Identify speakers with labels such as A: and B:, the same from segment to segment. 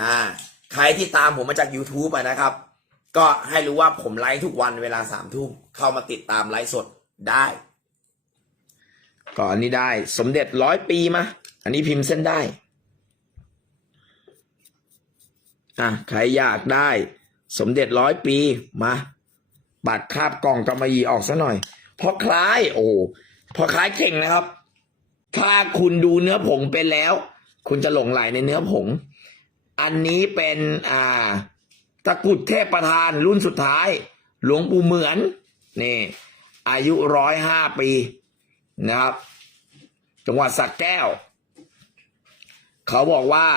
A: อ่าใครที่ตามผมมาจาก YouTube อะนะครับ ก็ให้รู้ว่าผมไลฟ์ทุกวันเวลาสามทุ่มเข้ามาติดตามไลฟ์สดได้ก่อนนี้ได้ สมเด็จร้อยปีมา อันนี้พิมพ์เส้นได้ อะใครอยากได้ สมเด็จร้อยปีมาบัตรคาบกล่องกำมะหยี่ออกซะหน่อยพราะคล้าย โอ้พอคล้ายเก่งนะครับ ถ้าคุณดูเนื้อผงเป็นแล้ว คุณจะหลงไหลในเนื้อผง อันนี้เป็นอ่าตะกุดเทพประธานรุ่นสุดท้าย หลวงปู่เหมือนนี่อายุร้อยห้าปีนะครับ จังหวัดสักแก้ว เขาบอกว่า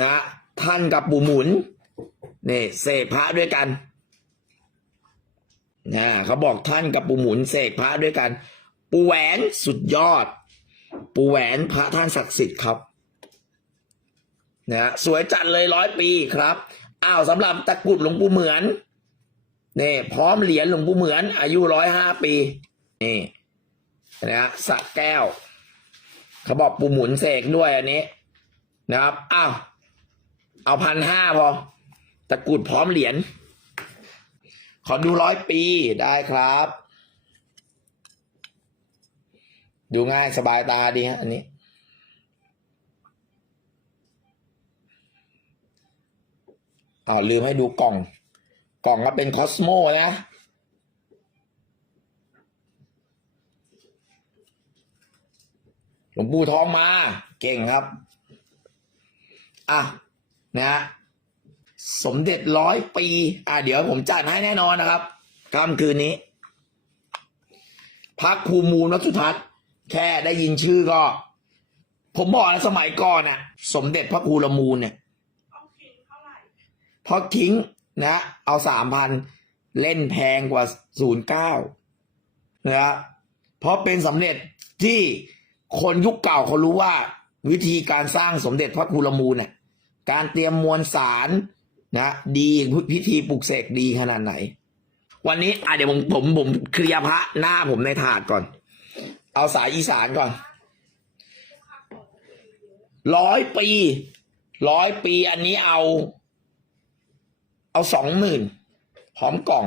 A: นะท่านกับปู่หมุนนี่เสกพระด้วยกันนะเขาบอกท่านกับปู่หมุนเสกพระด้วยกัน ปู่แหวนสุดยอด ปู่แหวนพระท่านศักดิ์สิทธิ์ครับ นะสวยจัดเลยร้อยปีครับอ้าวสำหรับตะกรุดหลวงปู่เหมือนนี่พร้อมเหรียญหลวงปู่เหมือน อายุร้อยห้าปีนี่นะสักแก้วเขาบอกปู่หมุนเสกด้วยอันนี้ นะครับอ้าวเอาพันห้าพอตะกรุดพร้อมเหรียญขอดูร้อยปีได้ครับ ดูง่ายสบายตาดีฮะอันนี้ อ่าวลืมให้ดูกล่อง กล่องก็เป็นคอสโมนะหลวงปู่ทองมา เก่งครับ อะนะสมเด็จร้อยปี อะ เดี๋ยวผมจัดให้แน่นอนนะครับค่ำคืนนี้ พักภูมูลวัสุทัศน์ แค่ได้ยินชื่อก็ ผมบอกนะสมัยก่อนน่ะ สมเด็จพระภูรมูลเนี่ย พอทิ้งนะ เอาสามพันเล่นแพงกว่าศูนย์เก้านะเพราะเป็นสำเร็จที่คนยุคเก่าเขารู้ว่า วิธีการสร้างสมเด็จพระภูรมูลเนี่ยการเตรียมมวลสารนะดีพิธีปลุกเสกดีขนาดไหน วันนี้อะเดี๋ยวผมผมผมเคลียร์พระหน้าผมในถาดก่อน เอาสายอีสานก่อนร้อยปีร้อยปีอันนี้เอา เอาสองหมื่นพร้อมกล่อง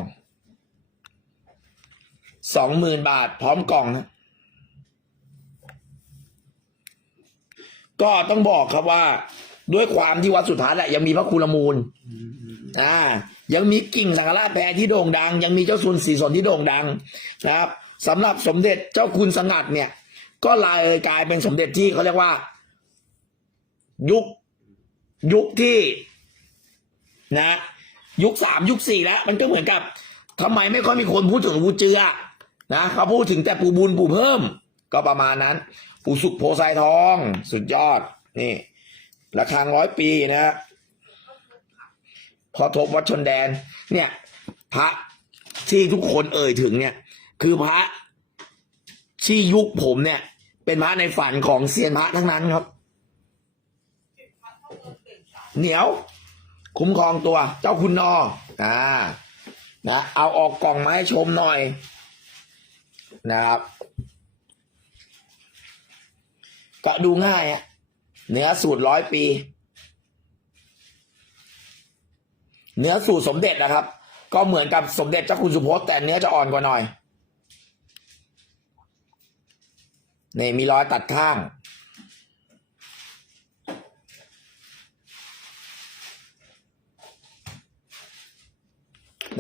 A: สองหมื่นบาทพร้อมกล่องนะก็ต้องบอกครับว่า ด้วยความที่วัดสุทัศน์อะยังมีพระคุณมูลอ่า ยังมีกิ่งสังฆราชแพรที่โด่งดัง ยังมีเจ้าสุนศรีสนที่โด่งดังนะครับสำหรับสมเด็จเจ้าคุณสงัดเนี่ย ก็ลายกลายเป็นสมเด็จที่เขาเรียกว่า ยุคยุคที่นะ ยุคสามยุคสี่แล้ว มันก็เหมือนกับทำไมไม่ค่อยมีคนพูดถึงปูเจือนะเขาพูดถึงแต่ปู่บุญปู่เพิ่ม ก็ประมาณนั้น ปู่สุขโพไซทอง สุดยอดนี่ระฆังร้อยปีนะฮะพอทบวัดชนแดน เนี่ย พระที่ทุกคนเอ่ยถึงเนี่ย คือพระที่ยุคผมเนี่ย เป็นพระในฝันของเซียนพระทั้งนั้นครับ เหนียว คุ้มครองตัว เจ้าคุณนออ่านะเอาออกกล่องมาให้ชมหน่อย นะครับ ก็ดูง่ายอะเนื้อสูตรร้อยปี เนื้อสูตรสมเด็จนะครับ ก็เหมือนกับสมเด็จเจ้าคุณสุพจน์แต่เนื้อจะอ่อนกว่าหน่อยนี่มีรอยตัดข้าง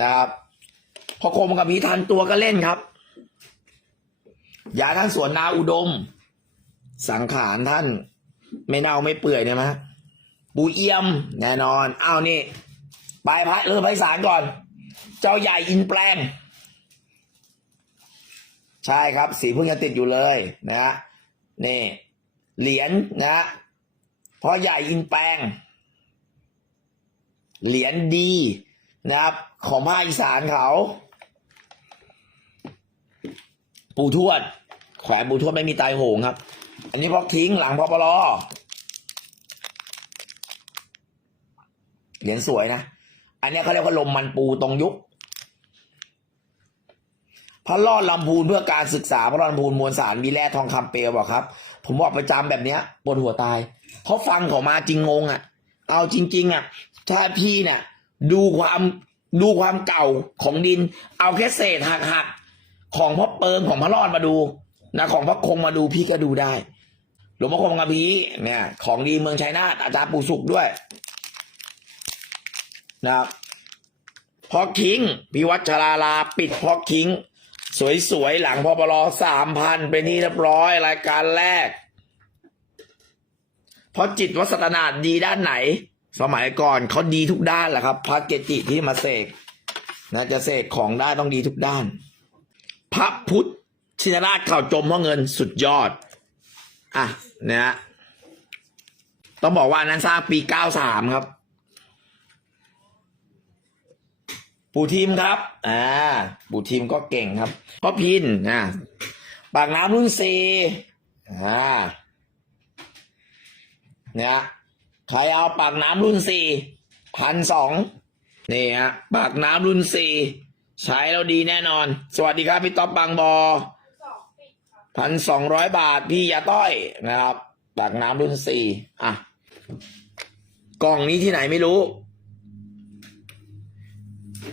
A: นะครับ พอคมกับพีทันตัวก็เล่นครับยาท่านสวนนาอุดม สังขารท่าน ไม่เน่าไม่เปื่อยเนี่ยมะปูเอี่ยมแน่นอน อ้าวนี่ปลายพระเรือไพศาลก่อน เจ้าใหญ่อินแปลง ใช่ครับ สีเพิ่งจะติดอยู่เลยนะฮะนี่เหรียญนะพราะใหญ่อินแปลง เหรียญดีนะครับ ของภาคอีสานเขา ปูทวด แขวนปูทวดไม่มีตายโหงครับ อันนี้พอกทิ้งหลังพอปลอเหรียญสวยนะ อันนี้เขาเรียกว่าลมมันปูตรงยุคพระรอดลำพูนเพื่อการศึกษาพระรอดลำพูนมวลสารมีแร่ทองคำเปลวบอกครับ ผมบอกประจำแบบเนี้ยปวดหัวตายเขาฟังเขามาจริงงงอะ เอาจริง ๆอะถ้าพี่เนี่ยดูความ ดูความเก่าของดิน เอาแค่เศษหักๆของพ่อเปิงของพระรอดมาดูนะของพระคงมาดูพี่ก็ดูได้ หลวงพ่อคงกระพีเนี่ย ของดีเมืองชัยนาทอาจารย์ปู่สุขด้วยนะครับพอคิงพิวัชราลาปิดพอคิง สวยๆ หลังพอปลอสามพันเป็นที่เรียบร้อยรายการแรก เพราะจิตวัสตนาดีด้านไหน สมัยก่อนเขาดีทุกด้านแหละครับ พระเกจิที่มาเสกนะจะเสกของได้ต้องดีทุกด้าน พระพุทธชินราชเข่าจมเพราะเงินสุดยอด อะเนี่ยต้องบอกว่านนั้นสร้างปีเก้าสามครับ ปู่ทีมครับ อ่า ปู่ทีมก็เก่งครับพ่อพินอ่าปากน้ำรุ่นสี่อ่าเนี่ย ใครเอาปากน้ำรุ่นสี่พันสองนี่ฮะปากน้ำรุ่นสี่ใช้แล้วดีแน่นอน สวัสดีครับพี่ต๊อปบางบอพันสองร้อยบาทพี่ยาต้อยนะครับ ปากน้ำรุ่นสี่อะ กล่องนี้ที่ไหนไม่รู้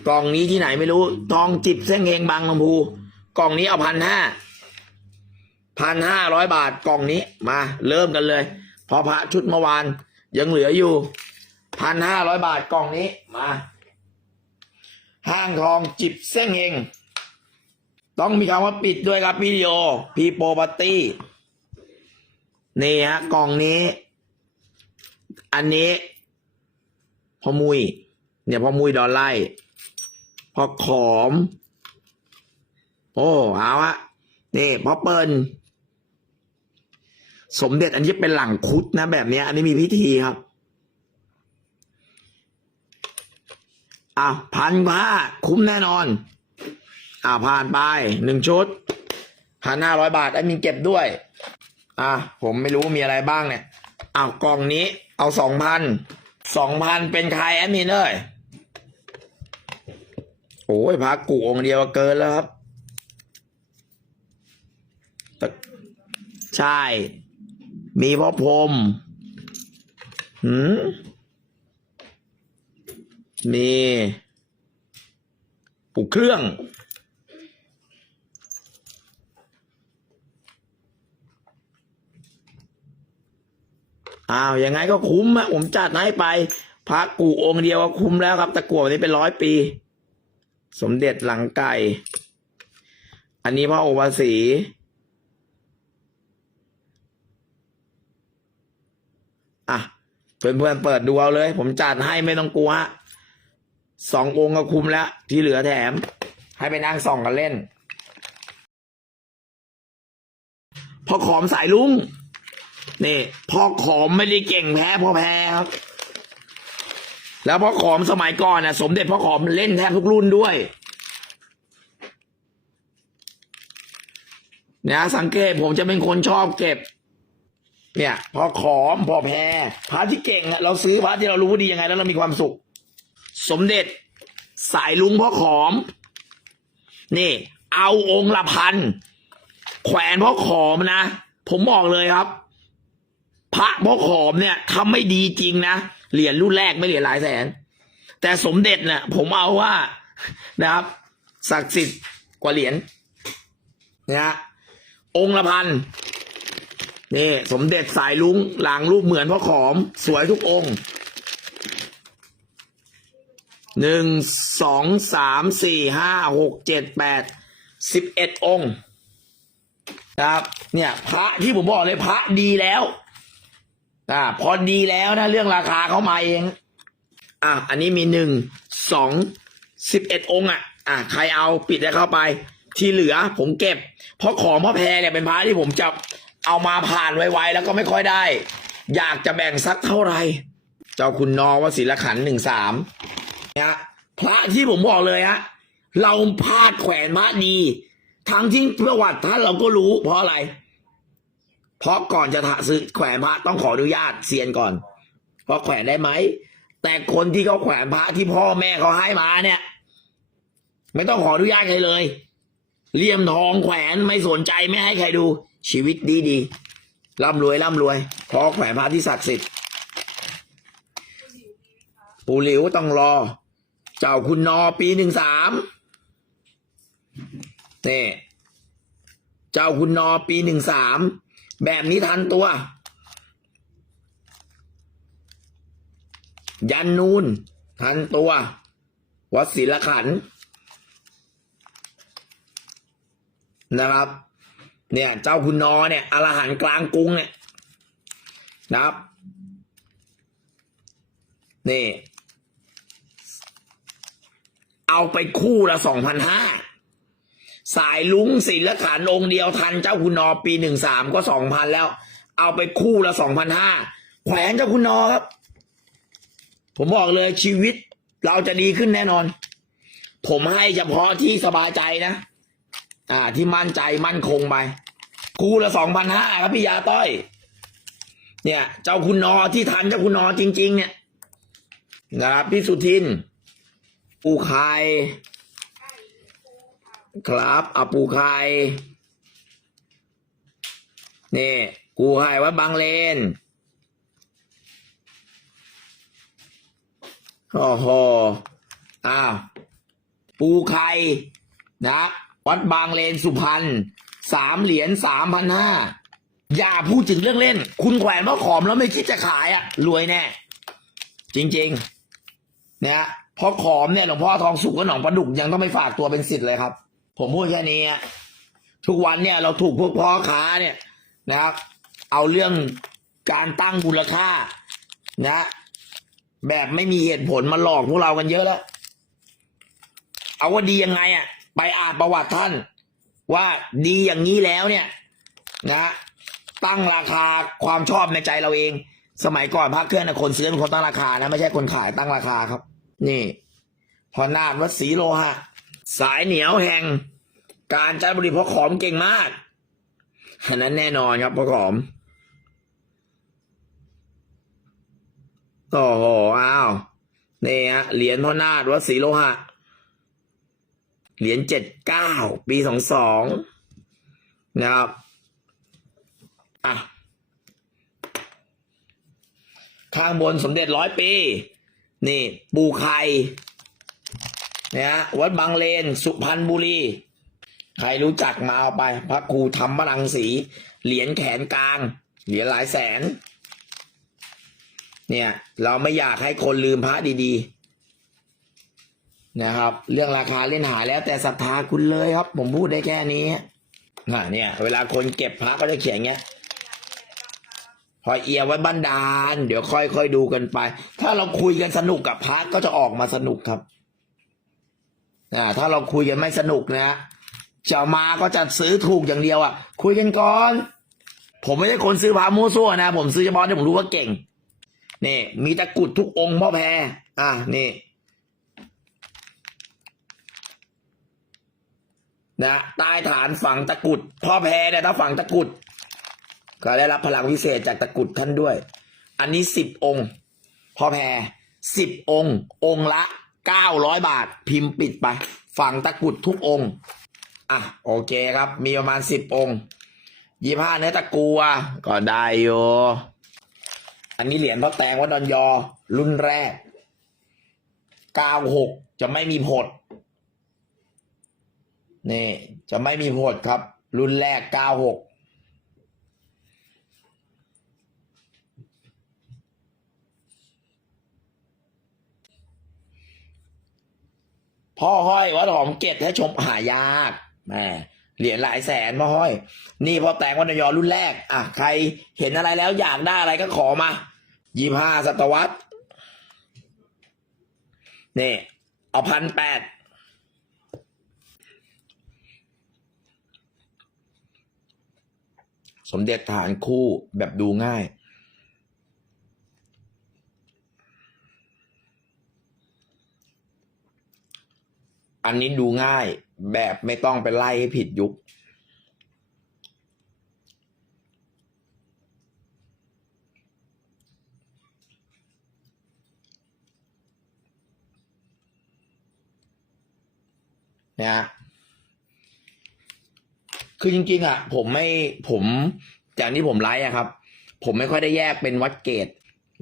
A: กล่องนี้ที่ไหนไม่รู้ ทองจิบเส้นเฮงบางลำพู กล่องนี้เอาพันห้าพันห้าร้อยบาทกล่องนี้มา เริ่มกันเลย พอพระชุดเมื่อวาน ยังเหลืออยู่พันห้าร้อยบาทกล่องนี้มา ห้างทองจิบเส้นเฮงต้องมีคำว่าปิดด้วยครับพี่โยพีโปปาร์ตี้นี่ฮะกล่องนี้ อันนี้พอมุย เนี่ยพอมุยดอลไล่พอขอม โอ้เอาฮะนี่พอเปิล สมเด็จอันนี้เป็นหลังคุดนะแบบนี้อันนี้มีพิธีครับอ้าวพันผ้าคุ้มแน่นอน อ่าผ่านไปหนึ่งชุดพันห้าร้อยบาทไอ้มีเก็บด้วย อะผมไม่รู้มีอะไรบ้างเนี่ยอ้าวกล่องนี้เอาสองพันสองพันเป็นใครแอดมินเอ้ยโอ้ยพระกูองเดียวเกินแล้วครับ ใช่ มีพ่อพรหมหืมมีปูเครื่อง อ้าวยังไงก็คุ้มอะผมจัดให้ไปพระกูองค์เดียวก็คุ้มแล้วครับตะกั่วนี้เป็นร้อยปี สมเด็จหลังไก่ อันนี้พระโอวาสี อะ เพื่อนๆเปิดดูเอาเลย ผมจัดให้ไม่ต้องกลัวสององค์ก็คุ้มแล้ว ที่เหลือแถม ให้ไปนั่งส่องกันเล่น พอขอมสายลุงนี่พอขอมไม่ได้เก่งแพ้พอแพ้ครับ แล้วพ่อขอมสมัยก่อนน่ะสมเด็จพ่อขอมเล่นแทบทุกรุ่นด้วยเนี่ยสังเกตผมจะเป็นคนชอบเก็บ เนี่ย พอขอมพอแพ้พระที่เก่งอะเราซื้อพระที่เรารู้ดียังไง แล้วเรามีความสุข สมเด็จ สายลุงพ่อขอม นี่ เอาองค์ละพันแขวนพ่อขอมนะ ผมบอกเลยครับ พระพ่อขอมเนี่ยทำไม่ดีจริงนะเหรียญรุ่นแรกไม่เหรียญหลายแสน แต่สมเด็จเนี่ยผมเอาว่านะครับศักดิ์สิทธิ์กว่าเหรียญนะฮะองค์ละพัน นี่สมเด็จสายลุงหลังรูปเหมือนพ่อขอม สวยทุกองค์หนึ่งสองสามสี่ห้าหกเจ็ดแปดสิบเอ็ดองค์ครับ เนี่ย พระที่ผมบอกเลยพระดีแล้วอ่าพอดีแล้วนะ เรื่องราคาเขามาเอง อะอันนี้มีหนึ่งสองสิบเอ็ดองค์อะ อะใครเอาปิดได้เข้าไป ที่เหลือผมเก็บ เพราะของพ่อแพรเนี่ยเป็นพระที่ผมจะ เอามาผ่านไวๆแล้วก็ไม่ค่อยได้ อยากจะแบ่งสักเท่าไหร่ เจ้าคุณนอวศิลขันหนึ่งสามเนี่ยพระที่ผมบอกเลยฮะเราพลาดแขวนพระดี ทั้งที่ประวัติท่านเราก็รู้ เพราะอะไร เพราะก่อนจะถะซื้อแขวนพระต้องขออนุญาตเซียนก่อนเพราะแขวนได้ไหม แต่คนที่เขาแขวนพระที่พ่อแม่เขาให้มาเนี่ย ไม่ต้องขออนุญาตใครเลยเลี่ยมทองแขวนไม่สนใจไม่ให้ใครดู ชีวิตดีดีร่ำรวยร่ำรวยเพราะแขวนพระที่ศักดิ์สิทธิ์ปู่หลิวต้องรอ เจ้าคุณนอปีหนึ่งสามนี่เจ้าคุณนอปีหนึ่งสามแบบนี้ทันตัว ยันนูนทันตัว วัดศิลขันนะครับ เนี่ยเจ้าคุณนอเนี่ยอรหันกลางกรุงเนี่ยนะครับ นี่ เอาไปคู่ละสองพันห้าสายลุงศิลขันองค์เดียวทันเจ้าคุณนอปีหนึ่งสามก็สองพันแล้ว เอาไปคู่ละสองพันห้าแขวนเจ้าคุณนอครับ ผมบอกเลยชีวิตเราจะดีขึ้นแน่นอน ผมให้เฉพาะที่สบายใจนะ อ่า ที่มั่นใจมั่นคงไปคู่ละสองพันห้าครับพี่ยาต้อย เนี่ย เจ้าคุณนอที่ทันเจ้าคุณนอจริง ๆ เนี่ยนะครับพี่สุทินปูไข่ครับอาปูไข่นี่กูไข่วัดบางเลนโอ้โหอ้าวปูไข่นะ วัดบางเลนสุพรรณสามเหรียญสามพันห้าอย่าพูดถึงเรื่องเล่น คุณแขวนว่าขอมแล้วไม่คิดจะขายอะ รวยแน่ จริงๆเนี่ยเพราะขอมเนี่ยหลวงพ่อทองสุกกับหนองประดุกยังต้องไปฝากตัวเป็นสิทธิ์เลยครับ ผมพูดแค่นี้ทุกวันเนี่ยเราถูกพวกพ่อค้าเนี่ยนะครับ เอาเรื่องการตั้งมูลค่านะ แบบไม่มีเหตุผลมาหลอกพวกเรากันเยอะแล้ว เอาว่าดียังไงอะ ไปอ่านประวัติท่าน ว่าดีอย่างนี้แล้วเนี่ยนะตั้งราคาความชอบในใจเราเอง สมัยก่อนพระเครื่องนะคนซื้อเป็นคนตั้งราคานะไม่ใช่คนขายตั้งราคาครับ นี่ พอนาฏวัดศรีโลหะ สายเหนียวแห่ง การจัดบริพ่อขอมเก่งมากอันนั้นแน่นอนครับพ่อขอมโอ้โหอ้าวนี่ฮะเหรียญพ่อนาฏวัดศรีโลหะ เหรียญเจ็ดเก้าปีสองสองนะครับอะข้างบนสมเด็จร้อยปี นี่ ปูไข่นะฮะวัดบางเลน สุพรรณบุรี ใครรู้จักมาเอาไป พระครูธรรมรังสี เหรียญแขนกลาง เหรียญหลายแสน เนี่ย เราไม่อยากให้คนลืมพระดีๆ นะครับ เรื่องราคาเล่นหาแล้วแต่ศรัทธาคุณเลยครับ ผมพูดได้แค่นี้อะเนี่ย เวลาคนเก็บพระก็จะเขียนเงี้ยพอเอียไว้บันดาล เดี๋ยวค่อยๆดูกันไป ถ้าเราคุยกันสนุกกับพระก็จะออกมาสนุกครับอ่าถ้าเราคุยกันไม่สนุกนะจะมาก็จะซื้อถูกอย่างเดียวอะ คุยกันก่อน ผมไม่ใช่คนซื้อพระมั่วซั่วนะ ผมซื้อเฉพาะที่ผมรู้ว่าเก่งนี่มีตะกรุดทุกองค์พ่อแพรอะนี่ นะใต้ฐานฝังตะกุดพ่อแพรเนี่ยถ้าฝังตะกุด ก็ได้รับพลังพิเศษจากตะกุดท่านด้วย อันนี้สิบองค์พ่อแพรสิบองค์ องค์ละเก้าร้อยบาท พิมพ์ปิดไปฝังตะกุดทุกองค์อะโอเคครับ มีประมาณสิบองค์ยี่ห้าเนื้อตะกัวก็ได้อยู่อันนี้เหรียญพระแตงวัดดอนยอรุ่นแรกเก้าหกจะไม่มีผด นี่จะไม่มีผดครับ รุ่นแรกเก้าหกพ่อห้อยวัดหอมเกตให้ชมหายากแหมเหรียญหลายแสนพ่อห้อย นี่พ่อแตงวันยอรุ่นแรก อะ ใครเห็นอะไรแล้วอยากได้อะไรก็ขอมายี่ห้าศตวรรษนี่ เอาพันแปด สมเด็จฐานคู่แบบดูง่าย อันนี้ดูง่ายแบบไม่ต้องไปไล่ให้ผิดยุคนะฮะ คือจริงๆอะ ผมไม่ผมจากที่ผมไลฟ์อะครับ ผมไม่ค่อยได้แยกเป็นวัดเกต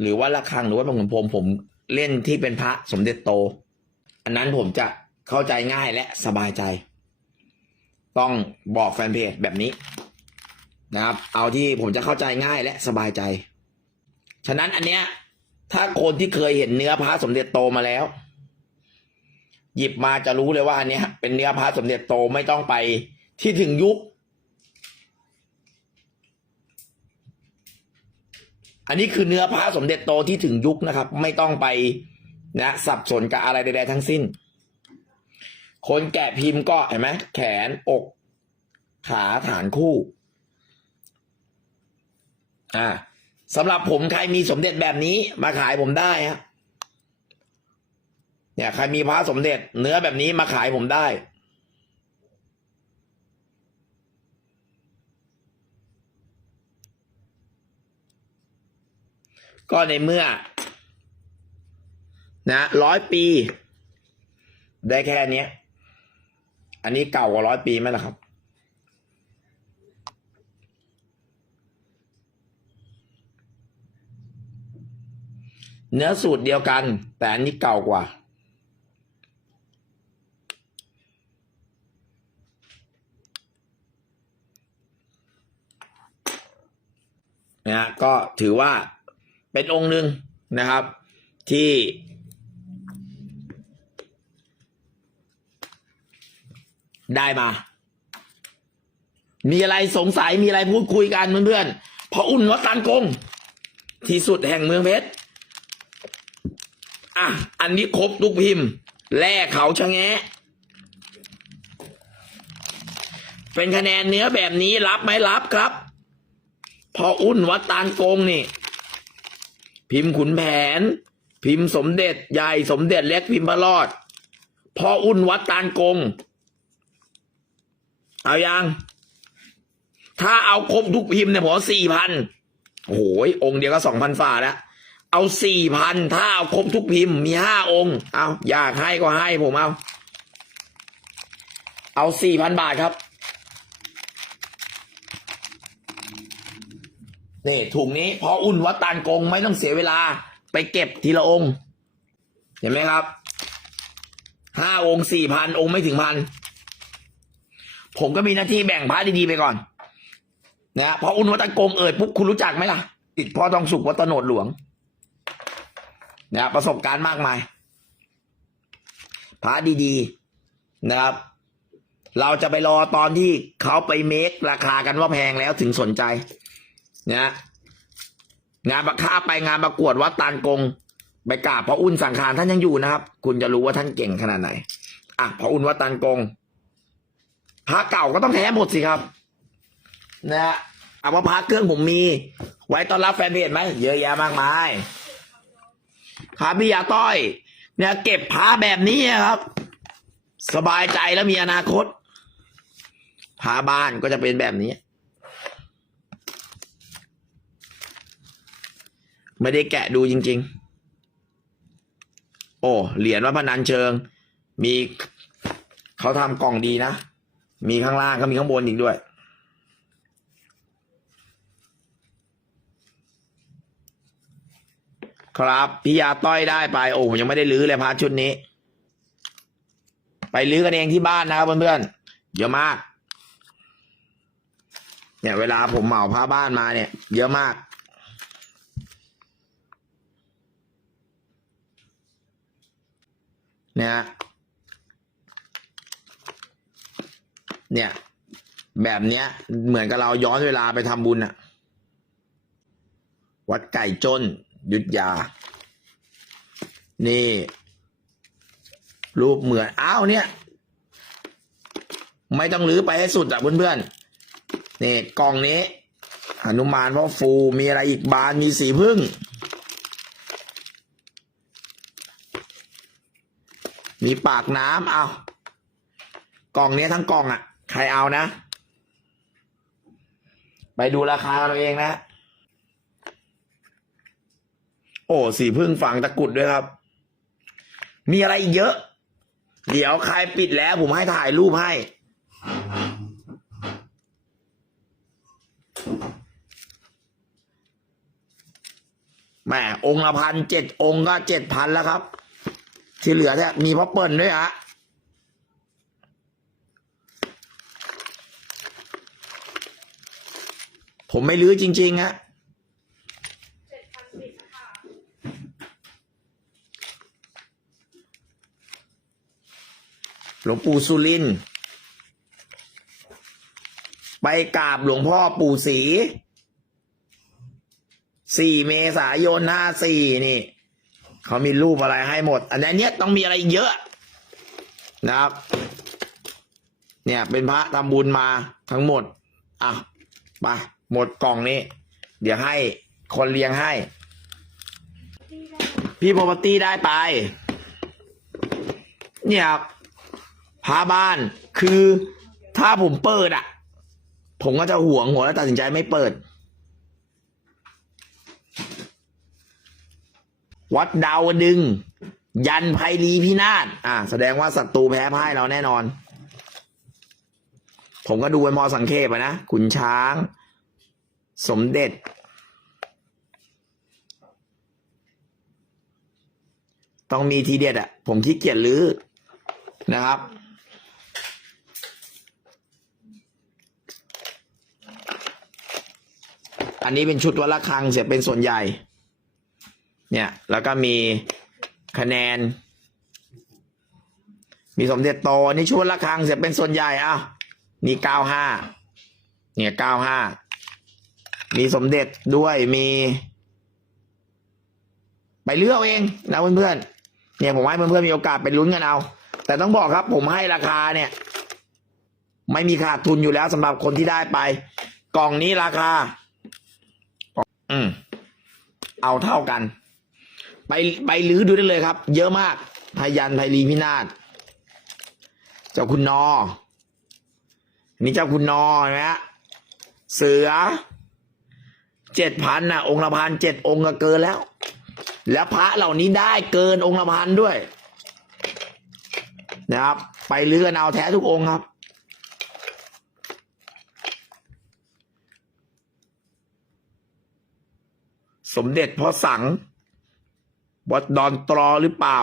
A: หรือว่าระฆังหรือว่าผมผมผมเล่นที่เป็นพระสมเด็จโต อันนั้นผมจะเข้าใจง่ายและสบายใจ ต้องบอกแฟนเพจแบบนี้นะครับ เอาที่ผมจะเข้าใจง่ายและสบายใจ ฉะนั้นอันเนี้ย ถ้าคนที่เคยเห็นเนื้อพระสมเด็จโตมาแล้ว หยิบมาจะรู้เลยว่าอันเนี้ย เป็นเนื้อพระสมเด็จโตไม่ต้องไป ที่ถึงยุค อันนี้คือเนื้อพระสมเด็จโตที่ถึงยุคนะครับ ไม่ต้องไปนะสับสนกับอะไรใดๆทั้งสิ้น คนแกะพิมพ์ก็เห็นไหมแขนอก ขาฐานคู่อ่าสำหรับผมใครมีสมเด็จแบบนี้มาขายผมได้ฮะเนี่ยใครมีพระสมเด็จเนื้อแบบนี้มาขายผมได้ ก็ในเมื่อ นะร้อยปี ได้แค่นี้ อันนี้เก่ากว่าร้อยปีไหมล่ะครับเนื้อสูตรเดียวกัน แต่อันนี้เก่ากว่า นะฮะก็ถือว่า เป็นองค์หนึ่งนะครับ ที่ ได้มา มีอะไรสงสัยมีอะไรพูดคุยกันเพื่อนๆพออุ่นวัดตันกง ที่สุดแห่งเมืองเพชรอะ อันนี้ครบทุกพิมพ์ แร่เขาชะแงะ เป็นคะแนนเนื้อแบบนี้รับไหมรับครับ พออุ่นวัดตานกงนี่ พิมพ์ขุนแผน พิมพ์สมเด็จใหญ่สมเด็จเล็กพิมพ์พระรอดพออุ่นวัดตานกง เอาอยังถ้าเอาครบทุกพิมพ์เนี่ยผมสี่พันโอ้โหองค์เดียวก็สองพันฝ่าแล้วเอาสี่พันถ้าเอาครบทุกพิมพ์มีห้าองค์ เอาอยากให้ก็ให้ผมเอา เอาสี่พันบาทครับ นี่ถุงนี้พออุ่นวัดตานกงไม่ต้องเสียเวลา ไปเก็บทีละองค์ เห็นไหมครับห้าองค์สี่พันองค์ไม่ถึงพันผมก็มีหน้าที่แบ่งพระดีๆไปก่อนนะพออุ่นวัดตานกงเอ่ยปุ๊บคุณรู้จักไหมล่ะ ติดพ่อทองสุกวัดตโนดหลวงนะประสบการณ์มากมายพระดีๆนะครับ เราจะไปรอตอนที่เขาไปเมคราคากันว่าแพงแล้วถึงสนใจ นะงานประค่าไปงานประกวดวัดตานกงไปกราบพระอุ่นสังขารท่านยังอยู่นะครับ คุณจะรู้ว่าท่านเก่งขนาดไหน อะพระอุ่นวัดตานกงพระเก่าก็ต้องแท้หมดสิครับ นะฮะเอาว่าพระเครื่องผมมี ไว้ต้อนรับแฟนเพจไหมเยอะแยะมากมายครับพี่ยาต้อย เนี่ยเก็บพระแบบนี้ครับ สบายใจแล้วมีอนาคตพาบ้านก็จะเป็นแบบนี้ ไม่ได้แกะดูจริง ๆ โอ้เหรียญวัดพนันเชิง มีเขาทำกล่องดีนะ มีข้างล่างก็มีข้างบนอีกด้วย ครับพี่ยาต้อยได้ไป โอ้ผมยังไม่ได้ลื้อเลยพาชุดนี้ ไปลื้อกันเองที่บ้านนะครับเพื่อนๆเยอะมาก เนี่ยเวลาผมเหมาผ้าบ้านมาเนี่ย เยอะมาก เนี่ย แบบเนี้ย เหมือนกับเราย้อนเวลาไปทำบุญอะวัดไก่จน ยุทธยา นี่ รูปเหมือน อ้าวเนี่ย ไม่ต้องรื้อไปให้สุดอะเพื่อนๆนี่กล่องนี้หนุมานพ่อฟูมีอะไรอีกบานมีสีพึ่ง มีปากน้ำเอากล่องนี้ทั้งกล่องอะ ใครเอานะ ไปดูราคาเราเองนะ โอ้สีพึ่งฝังตะกุดด้วยครับ มีอะไรเยอะ เดี๋ยวใครปิดแล้วผมให้ถ่ายรูปให้ แหมองค์ละพันเจ็ดองค์ก็เจ็ดพันแล้วครับ ที่เหลือเนี่ยมีพ่อเปิ้ลด้วยฮะผมไม่ลื้อจริง ๆ ฮะหลวงปู่สุริน ไปกราบหลวงพ่อปู่ศรีสี่เมษายนห้าสี่นี่ เขามีรูปอะไรให้หมด อันนี้เนี่ยต้องมีอะไรเยอะนะครับ เนี่ยเป็นพระทำบุญมาทั้งหมด อะไปหมดกล่องนี้ เดี๋ยวให้คนเลี้ยงให้
B: ที่ได้
A: พี่โปรปตี้ได้ไป เนี่ยครับพาบ้านคือถ้าผมเปิดอะ ผมก็จะห่วงหัวแล้วตัดสินใจไม่เปิด วัดดาวดึง ยันไพรีพินาศอ่า แสดงว่าศัตรูแพ้พ่ายเราแน่นอน ผมก็ดูเป็นมอสังเขปะนะขุนช้าง สมเด็จ ต้องมีทีเด็ดอะผมขี้เกียจลื้อนะครับอันนี้เป็นชุดวัดละคังเสียเป็นส่วนใหญ่ เนี่ย แล้วก็มีคะแนน มีสมเด็จโตอันนี่ชุดวัดละคังเสียเป็นส่วนใหญ่อะนี่เก้าห้าเนี่ยเก้าห้ามีสมเด็จด้วยมี ไปเลือกเอาเองนะเพื่อนๆเนี่ยผมให้เพื่อนๆมีโอกาสไปลุ้นกันเอา แต่ต้องบอกครับผมให้ราคาเนี่ย ไม่มีขาดทุนอยู่แล้วสำหรับคนที่ได้ไป กล่องนี้ราคา อืมเอาเท่ากัน ไปไปลื้อดูได้เลยครับ เยอะมากพยันไพรีพินาศเจ้าคุณนอนี่เจ้าคุณนอเห็นไหมฮะเสือเจ็ดพันน่ะองค์ละพันเจ็ดองค์ก็เกินแล้ว แล้วพระเหล่านี้ได้เกินองค์ละพันด้วย นะครับ ไปเลือนเอาแท้ทุกองค์ครับ สมเด็จพ่อสัง วัดดอนตรอหรือเปล่า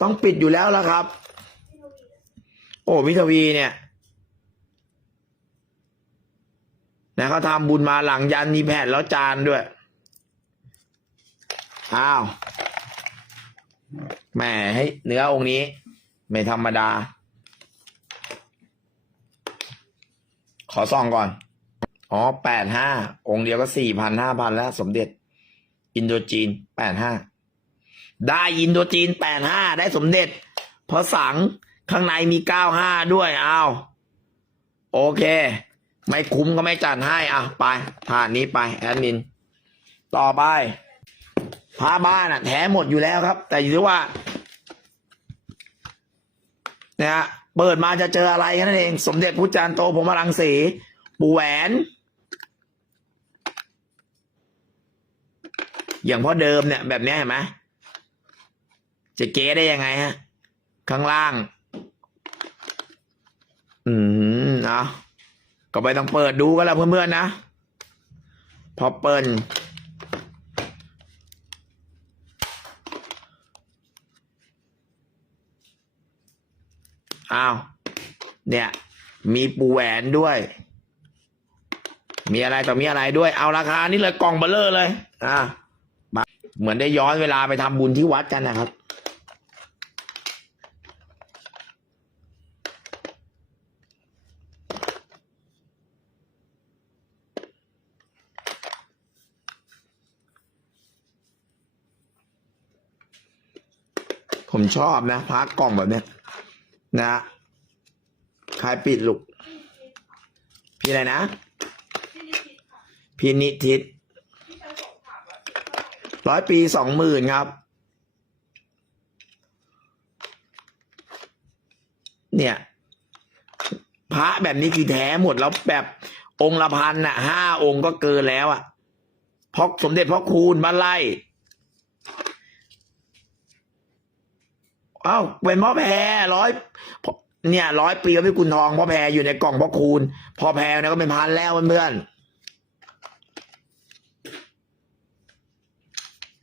A: ต้องปิดอยู่แล้วละครับ โอ้มิทวีเนี่ยนะเขาทำบุญมาหลังยันมีแผ่นแล้วจานด้วย อ้าวแหมให้เนื้อองค์นี้ ไม่ธรรมดา ขอซองก่อน อ๋อแปดห้าองค์เดียวก็สี่พันห้าพันแล้ว สมเด็จ อินโดจีนแปดห้าได้อินโดจีนแปดห้าได้สมเด็จพระสังข้างในมีเก้าห้าด้วยเอาโอเค ไม่คุ้มก็ไม่จัดให้อะไปผ่านนี้ไปแอดมิน ต่อไปพาบ้านอะแท้หมดอยู่แล้วครับ แต่อยู่ที่ว่าเนี่ยฮะเปิดมาจะเจออะไรแค่นั้นเอง สมเด็จพุทธจารย์โตพรหมรังสี ปู่แหวน อย่างพ่อเดิมเนี่ยแบบนี้เห็นไหมจะเก๊ได้ยังไงฮะ ข้างล่าง อืมเนาะก็ไปต้องเปิดดูกันแล้วเพื่อนๆนะพอเปิลอ้าว เนี่ย มีปูแหวนด้วย มีอะไรต่อมีอะไรด้วย เอาราคานี่เลยกล่องเบลเลอร์เลย อ่า มาเหมือนได้ย้อนเวลาไปทำบุญที่วัดกันนะครับ ผมชอบนะพักกล่องแบบเนี้ยนะใครปิดลูก พี่อะไรนะ
B: ที่นิติค่ะ
A: พี่นิทิศ
B: ที่ฉันบอกถามว่า
A: ร้อยปีสองหมื่นครับ เนี่ย พระแบบนี้คือแท้หมดแล้วแบบองค์ละพันน่ะห้าองค์ก็เกินแล้วอะเพราะสมเด็จพ่อคูณมาไล่เอ้าเป็นพ่อแพรร้อยเนี่ยร้อยปีแล้วพี่กุณทองพ่อแพรอยู่ในกล่องพ่อคูณพ่อแพรเนี่ยก็เป็นพันแล้วเพื่อนๆ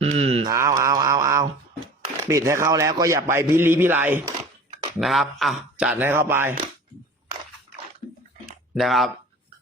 A: อืมเอาเอาเอาเอาปิดให้เขาแล้วก็อย่าไปพิลีพิไลนะครับอะจัดให้เข้าไป นะครับ